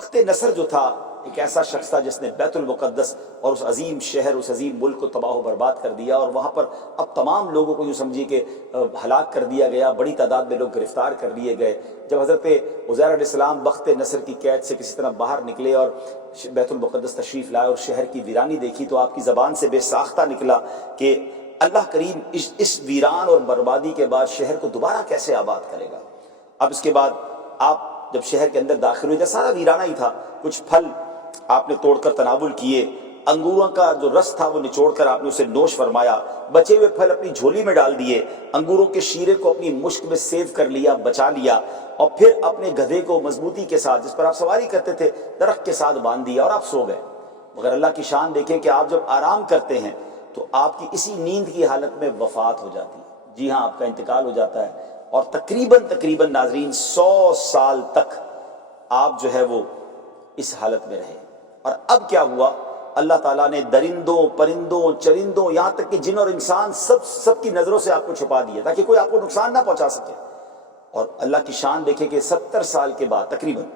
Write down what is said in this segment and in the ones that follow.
वक्त नसर जो था एक ऐसा शख्स था जिसने बैतुल मुक़द्दस और उस अजीम शहर, उस अजीम मुल्क को तबाह व बर्बाद कर दिया, और वहाँ पर अब तमाम लोगों को यूँ समझिए कि हलाक कर दिया गया, बड़ी तादाद में लोग गिरफ्तार कर लिए गए। जब हज़रत उज़ैर अलैहिस्सलाम वक्त नसर की कैद से किसी तरह बाहर निकले और बैतुल मुक़द्दस तशरीफ़ लाए और शहर की वीरानी देखी, तो आपकी ज़बान से बेसाख्ता निकला कि अल्लाह करीम इस वीरान और बर्बादी के बाद शहर को दोबारा कैसे आबाद करेगा। अब इसके बाद आप जब शहर के अंदर दाखिल हुए, सारा वीराना ही था, कुछ फल आपने तोड़कर तनावुल किए, अंगूरों का जो रस था वो निचोड़कर आपने उसे नोश फरमाया, बचे हुए फल अपनी झोली में डाल दिए, अंगूरों के शीरे को अपनी मुश्क में सेव कर लिया, बचा लिया, और फिर अपने गधे को मजबूती के साथ, जिस पर आप सवारी करते थे, दरख्त के साथ बांध दिया और आप सो गए। मगर अल्लाह की शान देखें कि आप जब आराम करते हैं तो आपकी इसी नींद की हालत में वफात हो जाती है। जी हाँ, आपका इंतकाल हो जाता है, और तकरीबन नाजरीन 100 साल तक आप जो है वो इस हालत में रहे। और अब क्या हुआ, अल्लाह ताला ने दरिंदों, परिंदों, चरिंदों, यहाँ तक कि जिन और इंसान सब की नजरों से आपको छुपा दिया ताकि कोई आपको नुकसान ना पहुंचा सके। और अल्लाह की शान देखे कि 70 साल के बाद तकरीबन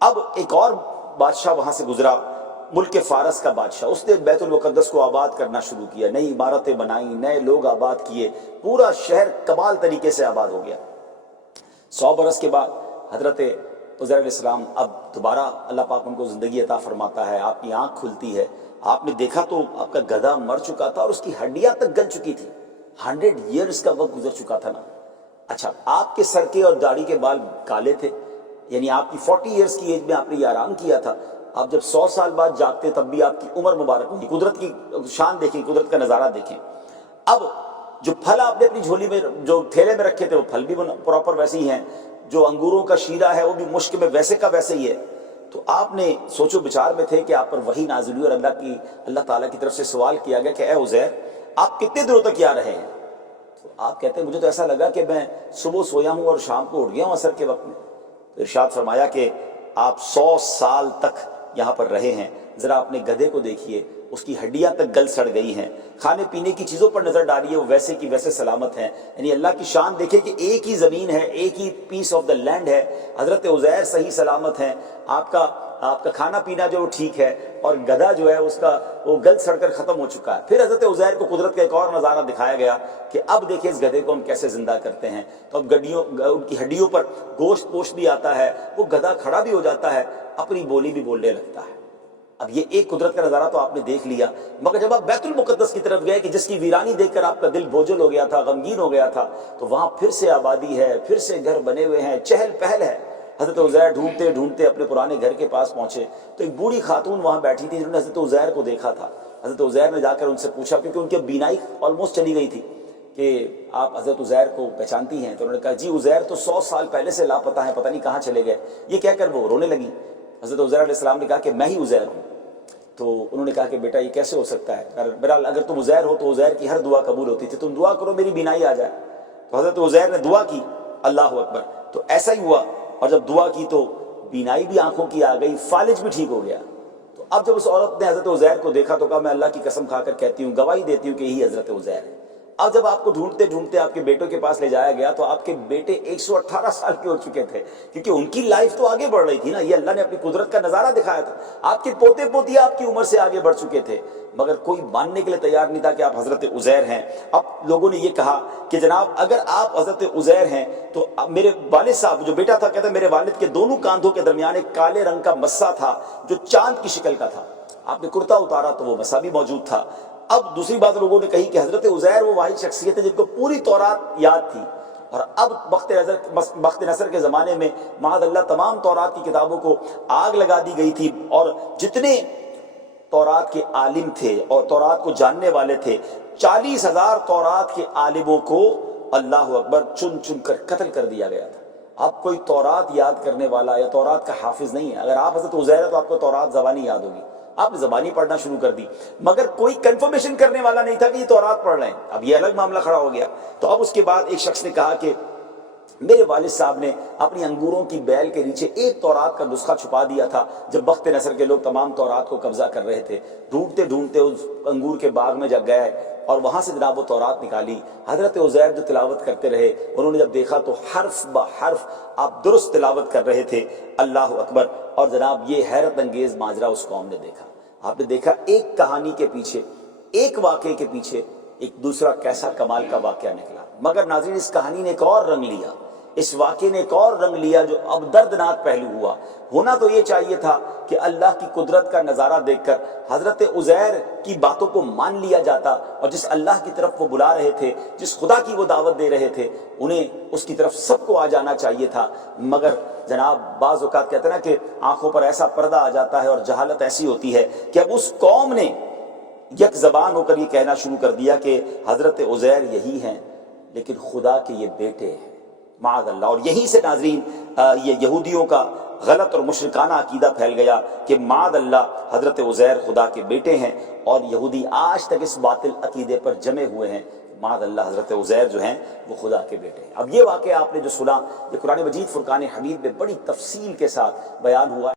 अब एक और बादशाह वहां से गुजरा, मुल्क के फारस का बादशाह। उसने बैतुल मुक़द्दस को आबाद करना शुरू किया, नई इमारतें बनाई, नए लोग आबाद किए, पूरा शहर कमाल तरीके से आबाद हो गया। 100 बरस के बाद हजरत उज़ैर अलैहिस्सलाम अब दोबारा अल्लाह पाक उनको ज़िंदगी अता फरमाता है, आपकी आँख खुलती है, आपने देखा तो आपका गधा मर चुका था और उसकी हड्डियाँ तक गल चुकी थी, 100 ईयर्स का वक्त गुजर चुका था ना। अच्छा, आपके सर के और दाढ़ी के बाल काले थे, यानी आपकी 40 ईयर्स की एज में आपने ये आराम किया था। आप जब 100 साल बाद जागते तब भी आपकी उम्र मुबारक होगी। कुदरत की शान देखें, कुदरत का नज़ारा देखें। अब जो फल आपने अपनी झोली में, जो थैले में रखे थे, वो फल भी प्रॉपर वैसे ही हैं, जो अंगूरों का शीरा है वो भी मुश्क में वैसे का वैसे ही है। तो आपने सोचो विचार में थे कि आप पर वही नाज़िल हुई और अल्लाह ताला की तरफ से सवाल किया गया कि ए उज़ैर, आप कितने दिनों तक यहाँ रहे हैं? तो आप कहते हैं मुझे तो ऐसा लगा कि मैं सुबह सोया हूँ और शाम को उठ गया हूँ असर के वक्त में। तो इरशाद फरमाया कि आप 100 साल तक यहाँ पर रहे हैं। ज़रा अपने गधे को देखिए, उसकी हड्डियाँ तक गल सड़ गई हैं, खाने पीने की चीज़ों पर नज़र डालिए, वो वैसे की वैसे सलामत हैं। यानी अल्लाह की शान देखे कि एक ही ज़मीन है, एक ही पीस ऑफ द लैंड है, हज़रत उज़ैर सही सलामत हैं, आपका खाना पीना जो ठीक है, और गधा जो है उसका वो गल सड़कर ख़त्म हो चुका है। फिर हज़रत उज़ैर को कुदरत का एक और नज़ारा दिखाया गया कि अब देखिए इस गधे को हम कैसे ज़िंदा करते हैं। तो अब उनकी हड्डियों पर गोश्त पोश्त भी आता है, वो गधा खड़ा भी हो जाता है, अपनी बोली भी बोलने लगता है। अब ये एक कुदरत का नज़ारा तो आपने देख लिया, मगर जब आप बैतुल मुक़द्दस की तरफ गए कि जिसकी वीरानी देखकर आपका दिल बोझल हो गया था, गमगीन हो गया था, तो वहाँ फिर से आबादी है, फिर से घर बने हुए हैं, चहल पहल है। हज़रत उज़ैर ढूंढते ढूंढते अपने पुराने घर के पास पहुँचे तो एक बूढ़ी खातून वहाँ बैठी थी जिन्होंने हज़रत उज़ैर को देखा था। हज़रत उज़ैर ने जाकर उनसे पूछा, क्योंकि उनकी बीनाई ऑलमोस्ट चली गई थी, कि आप हज़रत उज़ैर को पहचानती हैं? तो उन्होंने कहा जी, उज़ैर तो 100 साल पहले से लापता है, पता नहीं कहाँ चले गए। ये कहकर वो रोने लगी। हज़रत उज़ैर अलैहिस्सलाम ने कहा कि मैं ही उज़ैर हूँ। तो उन्होंने कहा कि बेटा ये कैसे हो सकता है, बहरहाल अगर तुम उज़ैर हो तो उज़ैर की हर दुआ कबूल होती थी, तुम दुआ करो मेरी बीनाई आ जाए। तो हज़रत उज़ैर ने दुआ की, अल्लाह अकबर, तो ऐसा ही हुआ। और जब दुआ की तो बीनाई भी आंखों की आ गई, फालिज भी ठीक हो गया। तो अब जब उस औरत ने हज़रत उज़ैर को देखा तो कहा मैं अल्लाह की कसम खाकर कहती हूँ, गवाही देती हूँ कि यही हज़रत उज़ैर है। अब जब आपको ढूंढते ढूंढते आपके बेटों के पास ले जाया गया तो आपके बेटे 118 साल के हो चुके थे, क्योंकि उनकी लाइफ तो आगे बढ़ रही थी ना। ये अल्लाह ने अपनी कुदरत का नज़ारा दिखाया था। आपके पोते पोतियाँ आपकी उम्र से आगे बढ़ चुके थे, मगर कोई मानने के लिए तैयार नहीं था कि आप हज़रत उज़ैर हैं। अब लोगों ने ये कहा कि जनाब अगर आप हज़रत उज़ैर हैं तो मेरे वालिद साहब, जो बेटा था, कहता मेरे वालिद के दोनों कांधों के दरमियान एक काले रंग का मस्सा था जो चांद की शक्ल का था। आपने कुर्ता उतारा तो वो मस्सा भी मौजूद था। अब दूसरी बात लोगों ने कही कि हज़रत उज़ैर वो वाहिद शख्सियत है जिनको पूरी तौरात याद थी। और अब वक्त नसर के ज़माने में माअज़ल्लाह तमाम तौरात की किताबों को आग लगा दी गई थी, और जितने तौरात के आलिम थे और तौरात को जानने वाले थे, 40,000 तौरात के आलिमों को अल्लाह अकबर चुन चुन कर कत्ल कर दिया गया था। अब कोई तौरात याद करने वाला या तौरात का हाफिज नहीं है। अगर आप हज़रत उज़ैर है तो आपको तौरात ज़बानी याद होगी, आपने ज़बानी पढ़ना शुरू कर दी, मगर कोई कंफर्मेशन करने वाला नहीं था कि ये तौरात पढ़ रहे हैं। अब ये अलग मामला खड़ा हो गया। तो अब उसके बाद एक शख्स ने कहा कि मेरे वालिद साहब ने अपनी अंगूरों की बैल के नीचे एक तौरात का नुस्खा छुपा दिया था जब वक्त नसर के लोग तमाम तौरात को कब्जा कर रहे थे। ढूंढते ढूंढते उस अंगूर के बाग में जब गए और वहां से जनाब वो तौरात निकाली। हजरत उज़ैर जो तिलावत करते रहे, उन्होंने जब देखा तो हर्फ ब हर्फ आप दुरुस्त तिलावत कर रहे थे। अल्लाह अकबर। اور جناب یہ حیرت انگیز ماجرا اس قوم نے دیکھا. آپ نے دیکھا ایک کہانی کے پیچھے، ایک واقعے کے پیچھے ایک دوسرا کیسا کمال کا واقعہ نکلا. مگر ناظرین اس کہانی نے ایک اور رنگ لیا، اس واقعے نے ایک اور رنگ لیا جو اب دردناک پہلو ہوا. ہونا تو یہ چاہیے تھا کہ اللہ کی قدرت کا نظارہ دیکھ کر حضرت عزیر کی باتوں کو مان لیا جاتا، اور جس اللہ کی طرف وہ بلا رہے تھے، جس خدا کی وہ دعوت دے رہے تھے، انہیں اس کی طرف سب کو آ جانا چاہیے تھا. مگر جناب بعض اوقات کہتے ہیں نا کہ آنکھوں پر ایسا پردہ آ جاتا ہے اور جہالت ایسی ہوتی ہے کہ اب اس قوم نے یک زبان ہو کر یہ کہنا شروع کر دیا کہ حضرت عزیر یہی ہیں لیکن خدا کے یہ بیٹے ہیں، معاذ اللہ. اور یہیں سے ناظرین یہ یہودیوں کا غلط اور مشرکانہ عقیدہ پھیل گیا کہ معاذ اللہ حضرت عزیر خدا کے بیٹے ہیں، اور یہودی آج تک اس باطل عقیدے پر جمے ہوئے ہیں. معاذ اللہ حضرت عزیر جو ہیں وہ خدا کے بیٹے ہیں. اب یہ واقعہ آپ نے جو سنا، یہ قرآن مجید فرقان حمید میں بڑی تفصیل کے ساتھ بیان ہوا.